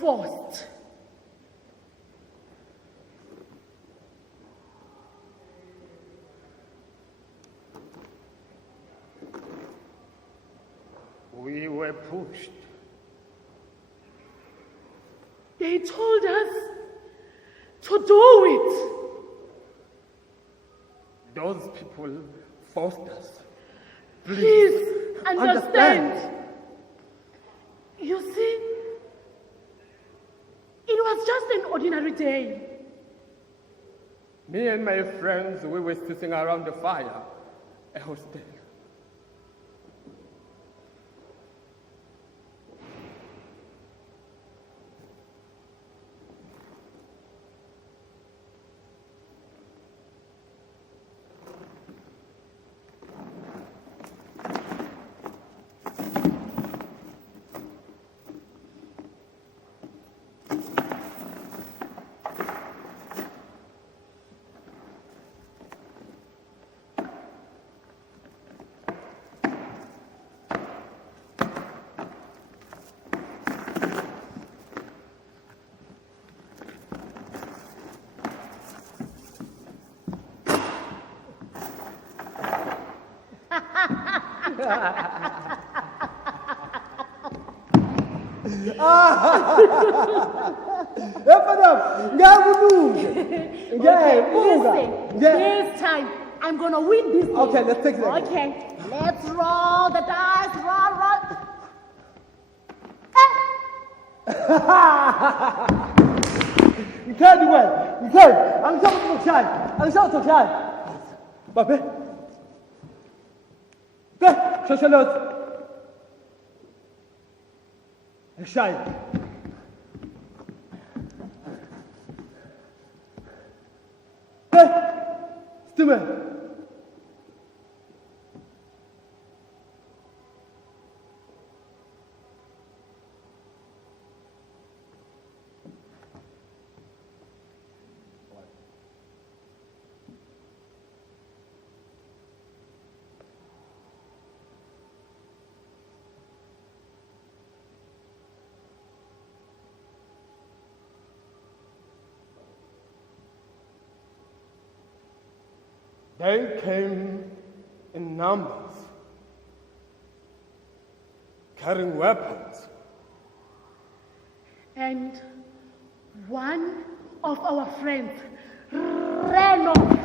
forced. We were pushed. They told us to do it. Those people forced us. Please understand. You see, it was just an ordinary day. Me and my friends, we were sitting around the fire, a hostel. Listen, this time I'm gonna win this game. Okay, let's take it. Okay, let's roll the dice. Roll. You can't do it. You can't. I'm so tired. I'm so tired. Papi. Go. Cherche l'autre. Shine. Stimme. They came in numbers, carrying weapons. And one of our friends ran off.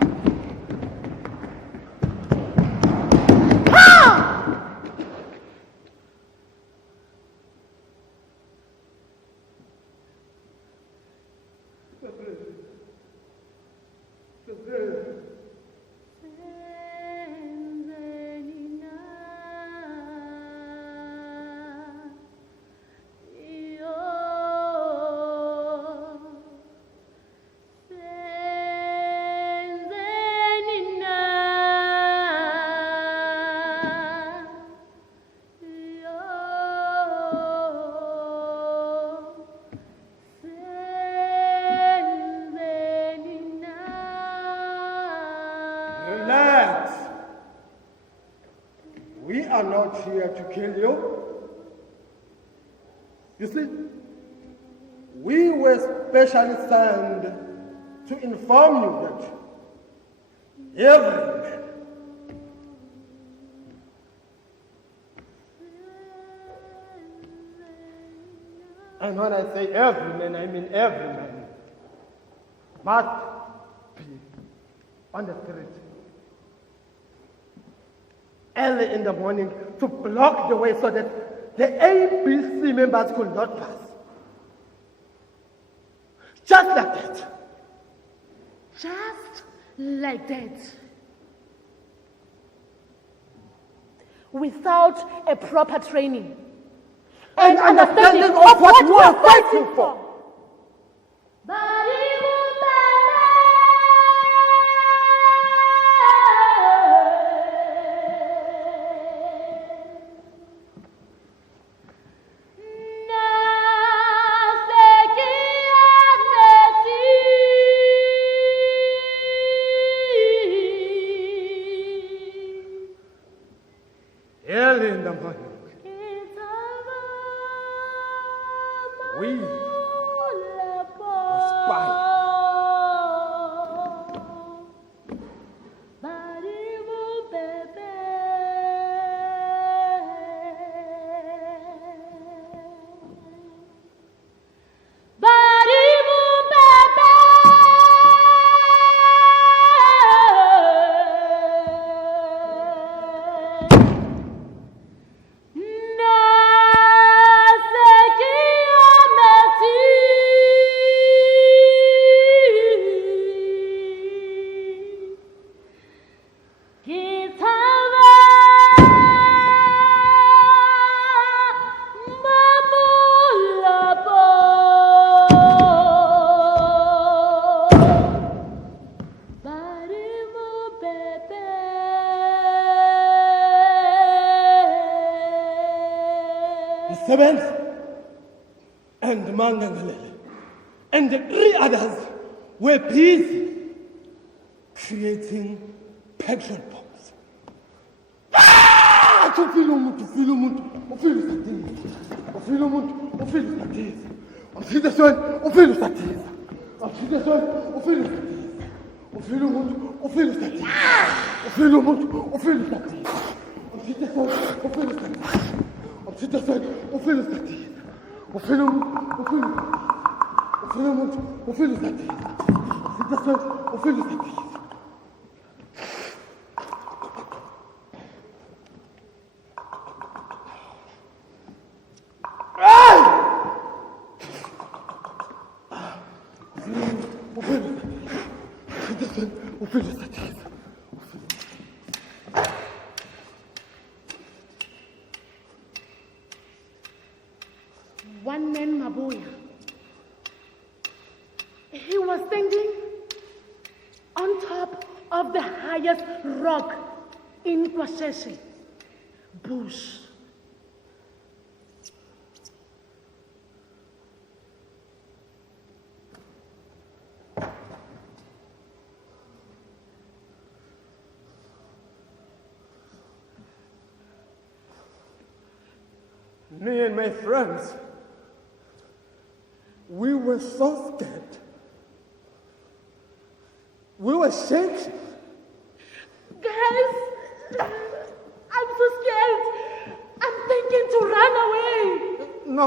Relax. We are not here to kill you. You see, we were specially sent to inform you that every man and when I say every man, I mean every man must be on the street early in the morning to block the way so that the ABC members could not pass. Just like that. Just like that. Without a proper training and understanding of what we are fighting for. Early in the morning, we Seventh and Mangangalele and the 3 others were busy creating petrol bombs. Ufile umuntu, ufile usathiza. Ufile umuntu, ufile usathiza. Amthithe sona, ufile usathiza. Amthithe sona, ufile usathiza. Ufile umuntu, ufile usathiza. Ufile umuntu, ufile usathiza. Amthithe sona, ufile usathiza. Amthithe sona, ufile usathiza. Ufile umuntu, ufile usathiza. Ufile umuntu, ufile usathiza. Amthithe sona, ufile usathiza. One man, Mabuya, he was standing on top of the highest rock in Kwasheshe bush. Me and my friends, we were so scared. We were shaking. Guys, I'm so scared. I'm thinking to run away. No.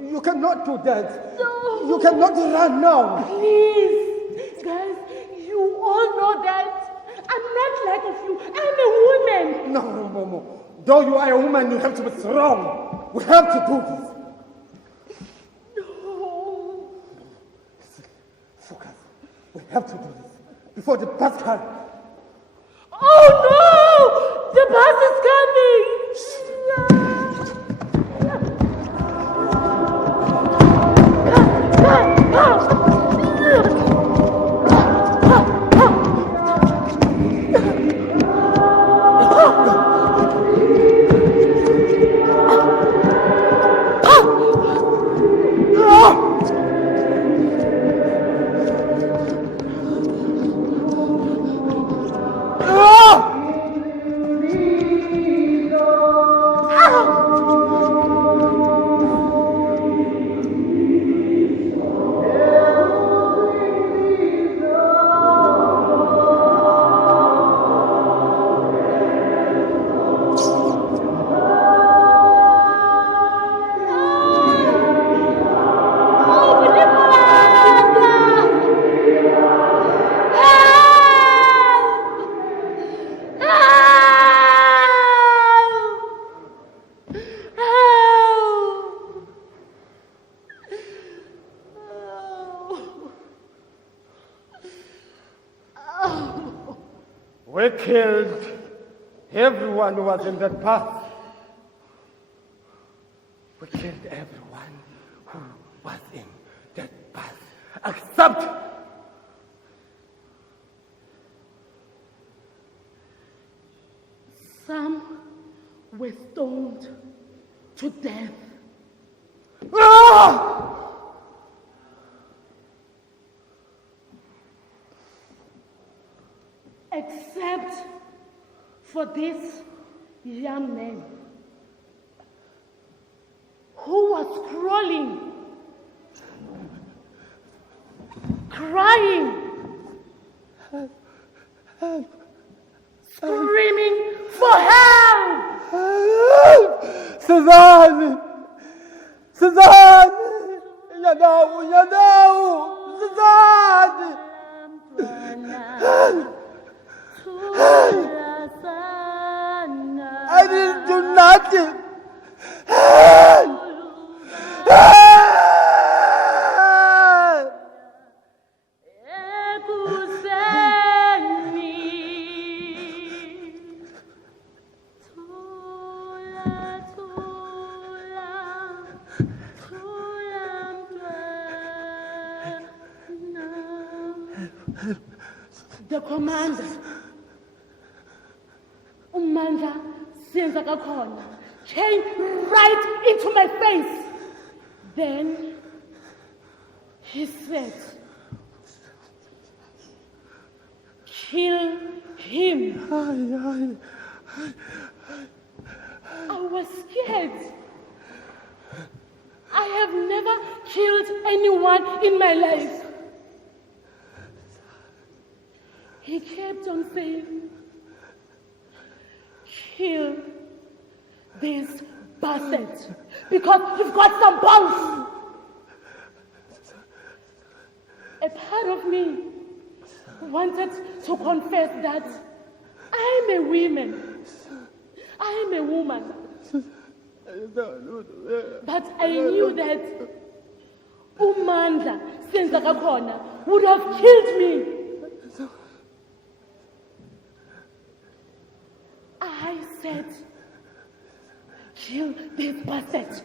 You cannot do that. No. You cannot run now. Please, guys, you all know that I'm not like of you. I'm a woman. No. Though you are a woman, you have to be strong. We have to do this. No. Focus. We have to do this before the bus comes. Oh no! The bus is coming! We killed everyone who was in that bus. We killed everyone who was in that bus, except Some were stoned to death. Except for this young man who was crying, screaming for help. Suzanne! Suzanne! I didn't do nothing. The commander, Umandla Senzakakhona, came right into my face. Then he said, kill him. I was scared. I have never killed anyone in my life. He kept on saying, kill this bastard because you've got some balls. A part of me wanted to confess that I'm a woman. I'm a woman. But I knew that Umandla Senzakakhona would have killed me. I said, kill this bastard.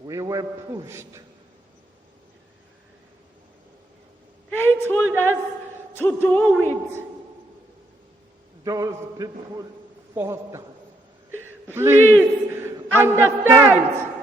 We were pushed. They told us to do it. Those people forced us. Please understand.